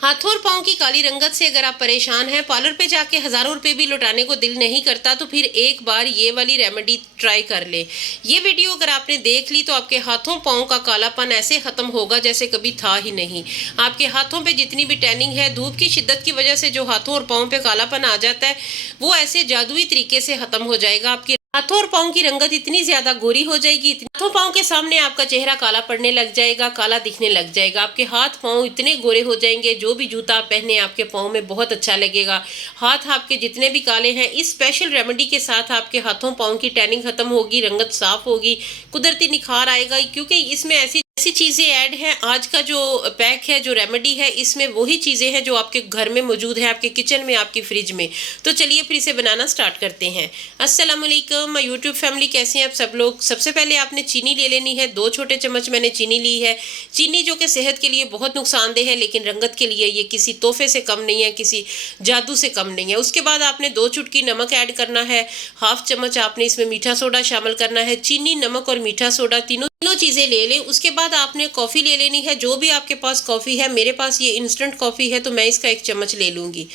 हाथों और पाँव की काली रंगत से अगर आप परेशान हैं, पार्लर पे जाके हज़ारों रुपए भी लौटाने को दिल नहीं करता, तो फिर एक बार ये वाली रेमेडी ट्राई कर लें। ये वीडियो अगर आपने देख ली तो आपके हाथों पाँव का कालापन ऐसे ख़त्म होगा जैसे कभी था ही नहीं। आपके हाथों पे जितनी भी टैनिंग है, धूप की शिद्दत की वजह से जो हाथों और पाँव पे कालापन आ जाता है, वो ऐसे जादुई तरीके से ख़त्म हो जाएगा। आपकी हाथों और पाँव की रंगत इतनी ज्यादा गोरी हो जाएगी, हाथों पाँव के सामने आपका चेहरा काला पड़ने लग जाएगा, काला दिखने लग जाएगा। आपके हाथ पाँव इतने गोरे हो जाएंगे, जो भी जूता आप पहने आपके पाँव में बहुत अच्छा लगेगा। हाथ आपके जितने भी काले हैं, इस स्पेशल रेमेडी के साथ आपके हाथों पाँव की टैनिंग खत्म होगी, रंगत साफ होगी, कुदरती निखार आएगा। क्योंकि इसमें ऐसी ऐसी चीजें ऐड हैं। आज का जो पैक है, जो रेमेडी है, इसमें वही चीजें हैं जो आपके घर में मौजूद है, आपके किचन में, आपकी फ्रिज में। तो चलिए फिर इसे बनाना स्टार्ट करते हैं। अस्सलाम वालेकुम माय यूट्यूब फैमिली, कैसे हैं आप सब लोग। सबसे पहले आपने चीनी ले लेनी है। 2 छोटे चम्मच मैंने चीनी ली है। चीनी जो कि सेहत के लिए बहुत नुकसानदेह है, लेकिन रंगत के लिए ये किसी तोहफे से कम नहीं है, किसी जादू से कम नहीं है। उसके बाद आपने 2 चुटकी नमक ऐड करना है। हाफ चम्मच आपने इसमें मीठा सोडा शामिल करना है। चीनी, नमक और मीठा सोडा तीनों चीजें ले लें। उसके बाद आपने कॉफी ले लेनी है, जो भी आपके पास कॉफी है। मेरे पास ये इंस्टेंट कॉफी है, तो मैं इसका 1 चम्मच ले लूंगी।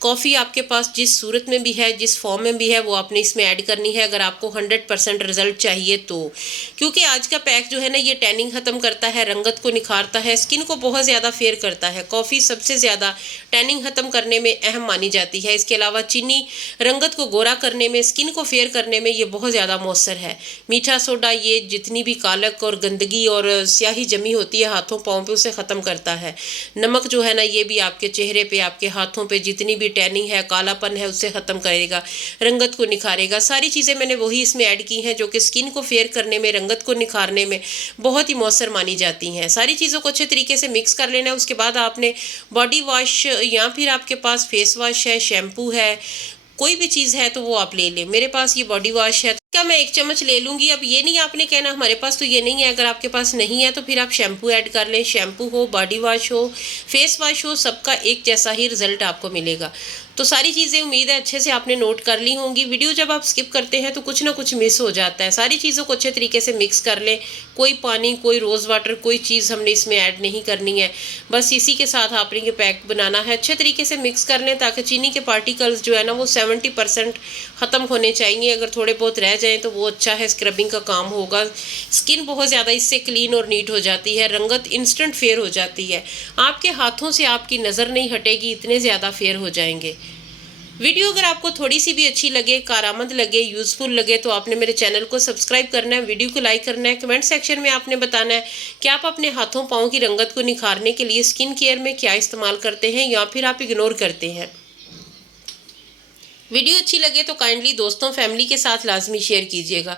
कॉफ़ी आपके पास जिस सूरत में भी है, जिस फॉर्म में भी है, वो आपने इसमें ऐड करनी है, अगर आपको 100% रिजल्ट चाहिए तो। क्योंकि आज का पैक जो है ना, ये टैनिंग ख़त्म करता है, रंगत को निखारता है, स्किन को बहुत ज़्यादा फेयर करता है। कॉफ़ी सबसे ज़्यादा टैनिंग ख़त्म करने में अहम मानी जाती है। इसके अलावा चीनी रंगत को गोरा करने में, स्किन को फेयर करने में ये बहुत ज़्यादा मौसर है। मीठा सोडा ये जितनी भी कालक और गंदगी और स्याही जमी होती है हाथों पाँव पे, उसे ख़त्म करता है। नमक जो है ना, ये भी आपके चेहरे पे, आपके हाथों पे जितनी भी टैनिंग है, कालापन है, उससे ख़त्म करेगा, रंगत को निखारेगा। सारी चीज़ें मैंने वही इसमें ऐड की हैं, जो कि स्किन को फेयर करने में, रंगत को निखारने में बहुत ही मौसर मानी जाती हैं। सारी चीज़ों को अच्छे तरीके से मिक्स कर लेना है। उसके बाद आपने बॉडी वॉश या फिर आपके पास फेस वॉश है, शैम्पू है, कोई भी चीज़ है तो वो आप ले लें। मेरे पास ये बॉडी वॉश है, क्या मैं 1 चम्मच ले लूँगी। अब ये नहीं आपने कहना हमारे पास तो ये नहीं है। अगर आपके पास नहीं है तो फिर आप शैम्पू ऐड कर लें। शैम्पू हो, बॉडी वॉश हो, फेस वॉश हो, सबका एक जैसा ही रिजल्ट आपको मिलेगा। तो सारी चीज़ें उम्मीद है अच्छे से आपने नोट कर ली होंगी। वीडियो जब आप स्किप करते हैं तो कुछ ना कुछ मिस हो जाता है। सारी चीज़ों को अच्छे तरीके से मिक्स कर लें। कोई पानी, कोई रोज़ वाटर, कोई चीज़ हमने इसमें ऐड नहीं करनी है। बस इसी के साथ आपने ये पैक बनाना है। अच्छे तरीके से मिक्स कर लें, ताकि चीनी के पार्टिकल्स जो है ना, वो 70% ख़त्म होने चाहिए। अगर थोड़े बहुत रह जाएँ तो वो अच्छा है, स्क्रबिंग का काम होगा। स्किन बहुत ज़्यादा इससे क्लीन और नीट हो जाती है, रंगत इंस्टेंट फेयर हो जाती है। आपके हाथों से आपकी नज़र नहीं हटेगी, इतने ज़्यादा फेयर हो जाएंगे। वीडियो अगर आपको थोड़ी सी भी अच्छी लगे, कारआमद लगे, यूज़फुल लगे, तो आपने मेरे चैनल को सब्सक्राइब करना है, वीडियो को लाइक करना है। कमेंट सेक्शन में आपने बताना है कि आप अपने हाथों पाँव की रंगत को निखारने के लिए स्किन केयर में क्या इस्तेमाल करते हैं, या फिर आप इग्नोर करते हैं। वीडियो अच्छी लगे तो काइंडली दोस्तों, फैमिली के साथ लाजमी शेयर कीजिएगा।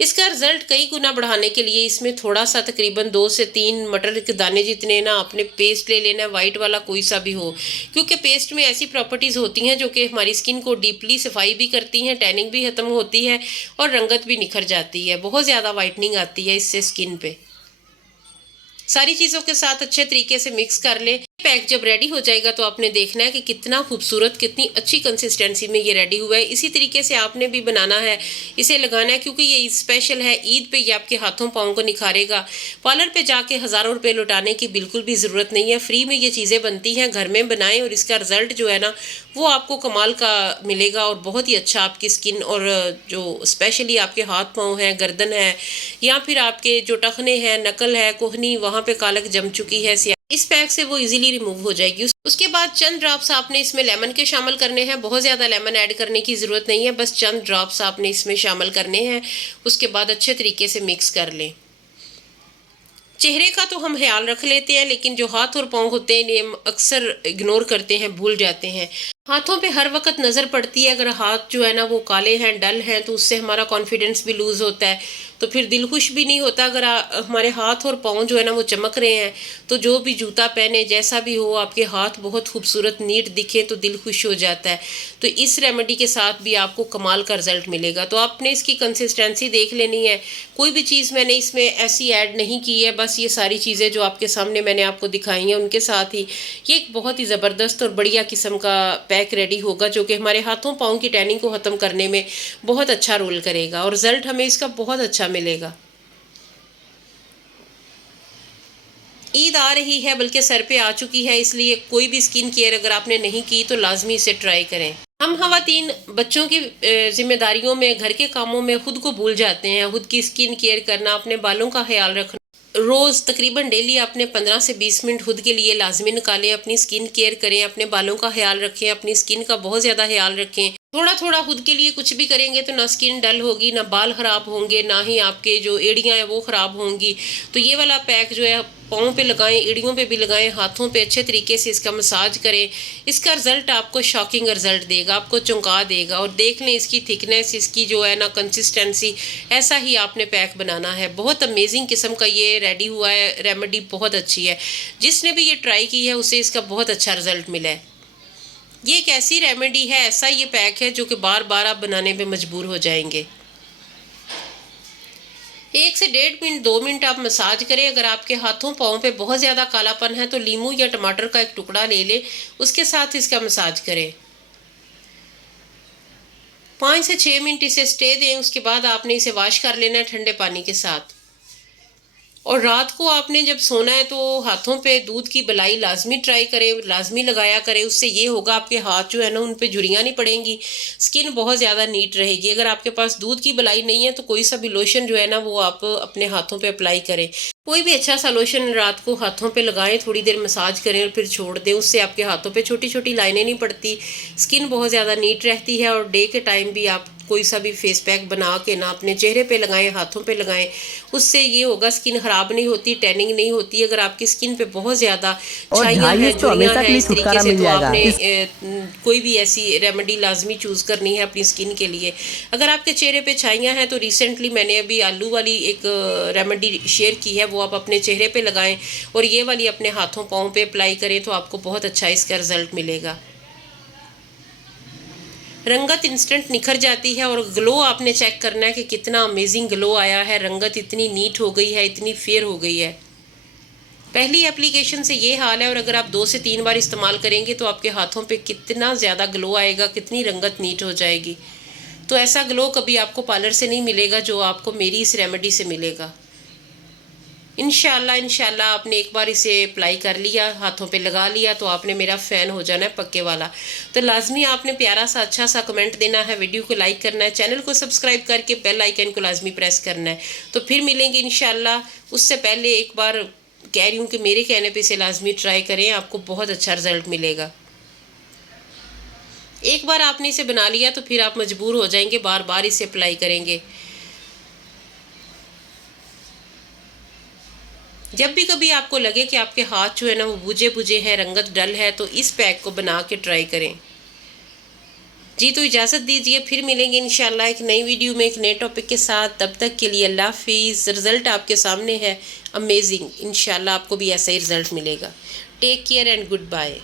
इसका रिजल्ट कई गुना बढ़ाने के लिए इसमें थोड़ा सा, तकरीबन 2 से 3 मटर के दाने जितने ना, आपने पेस्ट ले लेना है, वाइट वाला कोई सा भी हो। क्योंकि पेस्ट में ऐसी प्रॉपर्टीज़ होती हैं जो कि हमारी स्किन को डीपली सफाई भी करती हैं, टैनिंग भी ख़त्म होती है और रंगत भी निखर जाती है। बहुत ज़्यादा वाइटनिंग आती है इससे स्किन पे। सारी चीज़ों के साथ अच्छे तरीके से मिक्स कर लें। पैक जब रेडी हो जाएगा तो आपने देखना है कि कितना खूबसूरत, कितनी अच्छी कंसिस्टेंसी में ये रेडी हुआ है। इसी तरीके से आपने भी बनाना है, इसे लगाना है, क्योंकि ये स्पेशल है। ईद पे ये आपके हाथों पाँव को निखारेगा। पार्लर पे जाके हज़ारों रुपए लुटाने की बिल्कुल भी ज़रूरत नहीं है। फ्री में ये चीज़ें बनती हैं, घर में बनाएं और इसका रिजल्ट जो है ना, वो आपको कमाल का मिलेगा और बहुत ही अच्छा आपकी स्किन और जो स्पेशली आपके हाथ पाँव हैं, गर्दन है, या फिर आपके जो टखने हैं, नकल है, कोहनी, वहाँ पे कालक जम चुकी है, इस पैक से वो इजीली रिमूव हो जाएगी। उसके बाद चंद ड्रॉप्स आपने इसमें लेमन के शामिल करने हैं। बहुत ज़्यादा लेमन ऐड करने की ज़रूरत नहीं है, बस चंद ड्रॉप्स आपने इसमें शामिल करने हैं। उसके बाद अच्छे तरीके से मिक्स कर लें। चेहरे का तो हम ख्याल रख लेते हैं, लेकिन जो हाथ और पाँव होते हैं इन्हें हम अक्सर इग्नोर करते हैं, भूल जाते हैं। हाथों पे हर वक्त नज़र पड़ती है। अगर हाथ जो है ना वो काले हैं, डल हैं, तो उससे हमारा कॉन्फिडेंस भी लूज़ होता है, तो फिर दिल खुश भी नहीं होता। अगर हमारे हाथ और पाँव जो है ना वो चमक रहे हैं, तो जो भी जूता पहने, जैसा भी हो, आपके हाथ बहुत खूबसूरत नीट दिखे तो दिल खुश हो जाता है। तो इस रेमेडी के साथ भी आपको कमाल का रिजल्ट मिलेगा। तो आपने इसकी कंसिस्टेंसी देख लेनी है। कोई भी चीज़ मैंने इसमें ऐसी ऐड नहीं की है, बस ये सारी चीज़ें जो आपके सामने मैंने आपको दिखाई हैं उनके साथ ही ये एक बहुत ही ज़बरदस्त और बढ़िया किस्म का पैक रेडी होगा, जो कि हमारे हाथों पाँव की टैनिंग को ख़त्म करने में बहुत अच्छा रोल करेगा और रिजल्ट हमें इसका बहुत अच्छा मिलेगा। ईद आ रही है, बल्कि सर पे आ चुकी है, इसलिए कोई भी स्किन केयर अगर आपने नहीं की तो लाजमी इसे ट्राई करें। हम खवातीन बच्चों की जिम्मेदारियों में, घर के कामों में खुद को भूल जाते हैं। खुद की स्किन केयर करना, अपने बालों का ख्याल रखना, रोज़ तकरीबन डेली अपने 15 से 20 मिनट खुद के लिए लाजमी निकालें। अपनी स्किन केयर करें, अपने बालों का ख्याल रखें, अपनी स्किन का बहुत ज़्यादा ख्याल रखें। थोड़ा थोड़ा खुद के लिए कुछ भी करेंगे तो ना स्किन डल होगी, ना बाल ख़राब होंगे, ना ही आपके जो एड़ियाँ हैं वो ख़राब होंगी। तो ये वाला पैक जो है पाँव पे लगाएं, एड़ियों पे भी लगाएं, हाथों पे अच्छे तरीके से इसका मसाज करें। इसका रिज़ल्ट आपको शॉकिंग रिज़ल्ट देगा, आपको चौंका देगा। और देख लें इसकी थिकनेस, इसकी जो है ना कंसिस्टेंसी, ऐसा ही आपने पैक बनाना है। बहुत अमेजिंग किस्म का ये रेडी हुआ है रेमेडी, बहुत अच्छी है। जिसने भी ये ट्राई की है उसे इसका बहुत अच्छा रिज़ल्ट मिला है। ये एक ऐसी रेमेडी है, ऐसा ये पैक है जो कि बार बार आप बनाने पे मजबूर हो जाएंगे। 1 से 1.5 मिनट 2 मिनट आप मसाज करें। अगर आपके हाथों पाँव पे बहुत ज़्यादा कालापन है तो लीमू या टमाटर का एक टुकड़ा ले लें, उसके साथ इसका मसाज करें। 5 से 6 मिनट इसे स्टे दें। उसके बाद आपने इसे वॉश कर लेना है ठंडे पानी के साथ। और रात को आपने जब सोना है तो हाथों पे दूध की बलाई लाजमी ट्राई करें, लाजमी लगाया करें। उससे ये होगा आपके हाथ जो है ना उन पे झुर्रियाँ नहीं पड़ेंगी, स्किन बहुत ज़्यादा नीट रहेगी। अगर आपके पास दूध की बलाई नहीं है तो कोई सा भी लोशन जो है ना वो आप अपने हाथों पे अप्लाई करें। कोई भी अच्छा सा लोशन रात को हाथों पे लगाएं, थोड़ी देर मसाज करें और फिर छोड़ दें। उससे आपके हाथों पे छोटी छोटी लाइनें नहीं पड़ती, स्किन बहुत ज़्यादा नीट रहती है। और डे के टाइम भी आप कोई सा भी फेस पैक बना के ना अपने चेहरे पे लगाएं, हाथों पे लगाएं। उससे ये होगा स्किन ख़राब नहीं होती, टैनिंग नहीं होती। अगर आपकी स्किन पे बहुत ज़्यादा और छाइयाँ ढाई हैं, तो झुर्रियाँ हमेशा के हैं लिए इस तरीके छुटकारा से, मिल तो जाएगा। आपने कोई भी ऐसी रेमेडी लाजमी चूज़ करनी है अपनी स्किन के लिए। अगर आपके चेहरे पे छाइयाँ हैं तो रिसेंटली मैंने अभी आलू वाली एक रेमेडी शेयर की है, वो आप अपने चेहरे पे लगाएं और ये वाली अपने हाथों पाँव पे अप्लाई करें तो आपको बहुत अच्छा इसका रिजल्ट मिलेगा। रंगत इंस्टेंट निखर जाती है और ग्लो आपने चेक करना है कि कितना अमेजिंग ग्लो आया है। रंगत इतनी नीट हो गई है, इतनी फेयर हो गई है। पहली एप्लीकेशन से ये हाल है और अगर आप 2 से 3 बार इस्तेमाल करेंगे तो आपके हाथों पे कितना ज़्यादा ग्लो आएगा, कितनी रंगत नीट हो जाएगी। तो ऐसा ग्लो कभी आपको पार्लर से नहीं मिलेगा जो आपको मेरी इस रेमेडी से मिलेगा। इंशाल्लाह आपने एक बार इसे अप्लाई कर लिया, हाथों पे लगा लिया तो आपने मेरा फ़ैन हो जाना है पक्के वाला। तो लाजमी आपने प्यारा सा अच्छा सा कमेंट देना है, वीडियो को लाइक करना है, चैनल को सब्सक्राइब करके बेल आइकन को लाजमी प्रेस करना है। तो फिर मिलेंगे इंशाल्लाह। उससे पहले एक बार कह रही हूँ कि मेरे कहने पे इसे लाजमी ट्राई करें, आपको बहुत अच्छा रिजल्ट मिलेगा। एक बार आपने इसे बना लिया तो फिर आप मजबूर हो जाएंगे, बार बार इसे अप्लाई करेंगे। जब भी कभी आपको लगे कि आपके हाथ जो है ना वो बुझे बुझे हैं, रंगत डल है, तो इस पैक को बना के ट्राई करें। जी तो इजाज़त दीजिए, फिर मिलेंगे इंशाल्लाह एक नई वीडियो में एक नए टॉपिक के साथ। तब तक के लिए अल्लाह हाफिज़। रिज़ल्ट आपके सामने है, अमेजिंग। इंशाल्लाह आपको भी ऐसा ही रिज़ल्ट मिलेगा। Take care and good bye.